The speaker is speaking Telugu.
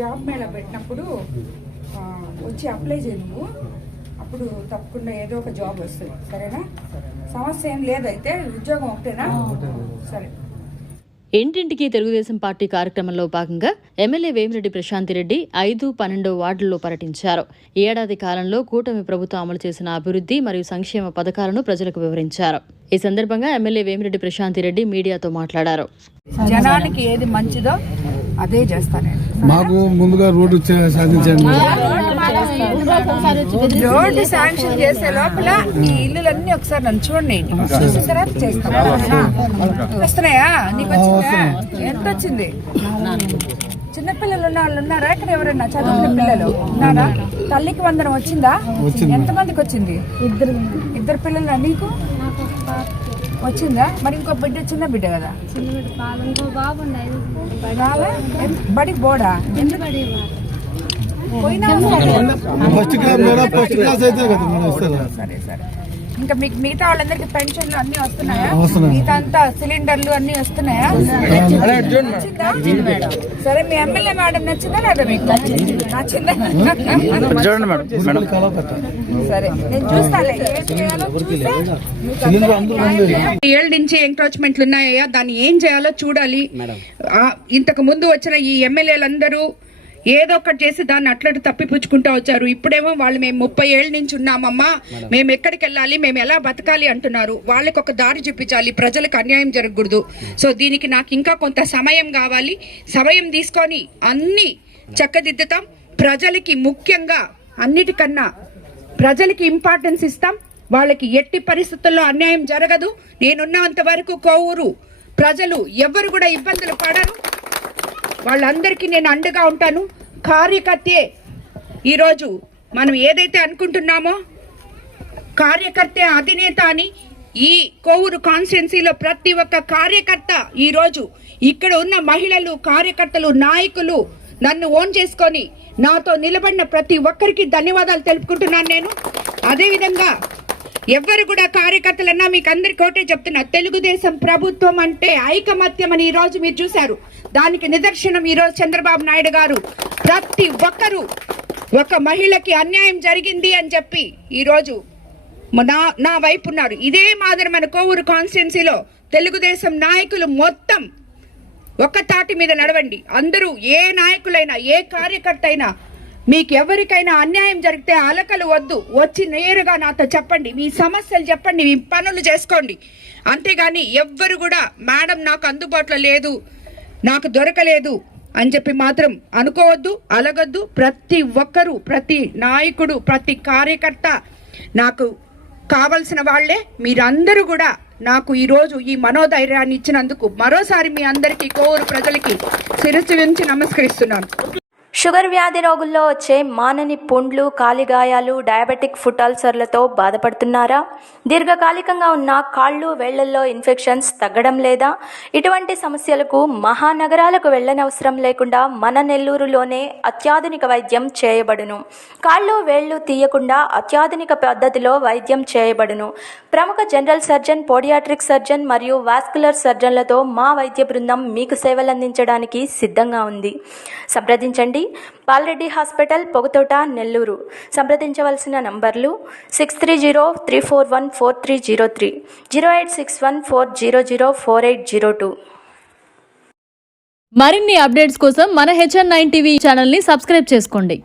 జాబ్ మేళా పెట్టినప్పుడు వచ్చి అప్లై చేయి నువ్వు, అప్పుడు తప్పకుండా ఏదో ఒక జాబ్ వస్తుంది. సరేనా? సమస్య ఏం లేదైతే, ఉద్యోగం ఒకటేనా? సరే. ఇంటింటికి తెలుగుదేశం పార్టీ కార్యక్రమంలో భాగంగా ఎమ్మెల్యే వేమిరెడ్డి ప్రశాంతిరెడ్డి 5, 12 వార్డుల్లో పర్యటించారు. ఈ ఏడాది కాలంలో కూటమి ప్రభుత్వం అమలు చేసిన అభివృద్ధి మరియు సంక్షేమ పథకాలను ప్రజలకు వివరించారు. ఈ సందర్భంగా ఎమ్మెల్యే వేమిరెడ్డి ప్రశాంతిరెడ్డి మీడియాతో మాట్లాడారు. జనానికి ఏది మంచిదో అదే చేస్తాను. మాకు ముందుగా రోడ్డు సాధించండి. రోడ్డు శాంక్షన్ చేసే లోపల ఈ ఇల్లులన్నీ ఒకసారి నన్ను చూడండి, చూసిన తర్వాత చేస్తాను. వస్తున్నాయా? నీకు వచ్చిందా? ఎంత వచ్చింది? చిన్నపిల్లలు ఉన్న వాళ్ళు ఉన్నారా ఇక్కడ? ఎవరైనా చదువుకున్న పిల్లలు ఉన్నారా? తల్లికి వందనం వచ్చిందా? ఎంతమందికి వచ్చింది? ఇద్దరు పిల్లలు. నీకు వచ్చిందా? మరి ఇంకో బిడ్డ, చిన్న బిడ్డ కదా, బడికి బోడా? సరే సరే. ఇంకా మీకు మిగతా వాళ్ళందరికి పెన్షన్లు అన్ని వస్తున్నాయా? మిగతా అంతా సిలిండర్లు అన్ని వస్తున్నాయా? సరే, మీ ఎమ్మెల్యే మేడం నచ్చిందా లేదా? మీకు నచ్చిందా? సరే, నేను చూస్తాలే ఏం చేయాలో. ఏళ్ళ నుంచి ఎంక్రోచ్మెంట్లు ఉన్నాయా, దాన్ని ఏం చేయాలో చూడాలి. ఇంతకు ముందు వచ్చిన ఈ ఎమ్మెల్యేలందరూ ఏదో ఒకటి చేసి దాన్ని అట్లట్టు తప్పిపుచ్చుకుంటూ వచ్చారు. ఇప్పుడేమో వాళ్ళు మేము 30 ఏళ్ళ నుంచి ఉన్నామమ్మా, మేము ఎక్కడికి వెళ్ళాలి, మేము ఎలా బతకాలి అంటున్నారు. వాళ్ళకి ఒక దారి చూపించాలి, ప్రజలకు అన్యాయం జరగకూడదు. సో దీనికి నాకు ఇంకా కొంత సమయం కావాలి. సమయం తీసుకొని అన్ని చక్కదిద్దుతాం. ప్రజలకి ముఖ్యంగా అన్నిటికన్నా ప్రజలకి ఇంపార్టెన్స్ ఇస్తాం. వాళ్ళకి ఎట్టి పరిస్థితుల్లో అన్యాయం జరగదు. నేనున్నంత వరకు కోవూరు ప్రజలు ఎవ్వరు కూడా ఇబ్బందులు పడరు. వాళ్ళందరికీ నేను అండగా ఉంటాను. కార్యకర్తే ఈరోజు మనం ఏదైతే అనుకుంటున్నామో, కార్యకర్తే అధినేత అని ఈ కోవూరు కాన్స్టిట్యున్సీలో ప్రతి ఒక్క కార్యకర్త ఈరోజు ఇక్కడ ఉన్న మహిళలు, కార్యకర్తలు, నాయకులు నన్ను ఓన్ చేసుకొని నాతో నిలబడిన ప్రతి ఒక్కరికి ధన్యవాదాలు తెలుపుకుంటున్నాను. నేను అదేవిధంగా ఎవ్వరు కూడా కార్యకర్తలన్నా మీకు అందరికి ఒకటే చెప్తున్నా, తెలుగుదేశం ప్రభుత్వం అంటే ఐకమత్యం అని ఈరోజు మీరు చూశారు. దానికి నిదర్శనం ఈరోజు చంద్రబాబు నాయుడు గారు ప్రతి ఒక్కరూ ఒక మహిళకి అన్యాయం జరిగింది అని చెప్పి ఈరోజు నా వైపు ఉన్నారు. ఇదే మాదిరి మన కోవూరు కాన్స్టిట్యున్సీలో తెలుగుదేశం నాయకులు మొత్తం ఒక తాటి మీద నడవండి. అందరూ ఏ నాయకులైనా, ఏ కార్యకర్త అయినా, మీకు ఎవరికైనా అన్యాయం జరిగితే అలకలు వద్దు, వచ్చి నేరుగా నాతో చెప్పండి, మీ సమస్యలు చెప్పండి, మీ పనులు చేసుకోండి. అంతేగాని ఎవ్వరు కూడా మేడం నాకు అందుబాటులో లేదు, నాకు దొరకలేదు అని చెప్పి మాత్రం అనుకోవద్దు, అలగద్దు. ప్రతి ఒక్కరూ, ప్రతి నాయకుడు, ప్రతి కార్యకర్త నాకు కావలసిన వాళ్లే. మీరందరూ కూడా నాకు ఈరోజు ఈ మనోధైర్యాన్ని ఇచ్చినందుకు మరోసారి మీ అందరికీ, కోవూరు ప్రజలకి శిరస్సు వంచి నమస్కరిస్తున్నాను. షుగర్ వ్యాధి రోగుల్లో వచ్చే మానని పుండ్లు, కాలిగాయాలు, డయాబెటిక్ ఫుట్ అల్సర్లతో బాధపడుతున్నారా? దీర్ఘకాలికంగా ఉన్న కాళ్ళు, వేళ్లల్లో ఇన్ఫెక్షన్స్ తగ్గడం లేదా? ఇటువంటి సమస్యలకు మహానగరాలకు వెళ్ళనవసరం లేకుండా మన నెల్లూరులోనే అత్యాధునిక వైద్యం చేయబడును. కాళ్ళు, వేళ్లు తీయకుండా అత్యాధునిక పద్ధతిలో వైద్యం చేయబడును. ప్రముఖ జనరల్ సర్జన్, పోడియాట్రిక్ సర్జన్ మరియు వాస్కులర్ సర్జన్లతో మా వైద్య బృందం మీకు సేవలందించడానికి సిద్ధంగా ఉంది. సంప్రదించండి. బాలరెడ్డి హాస్పిటల్, పొగతోట, నెల్లూరు. సంప్రదించవలసిన నంబర్లు 6303414303, 086140048002. మరిన్ని అప్డేట్స్ కోసం మన HN9 టీవీ ఛానల్ని సబ్స్క్రైబ్ చేసుకోండి.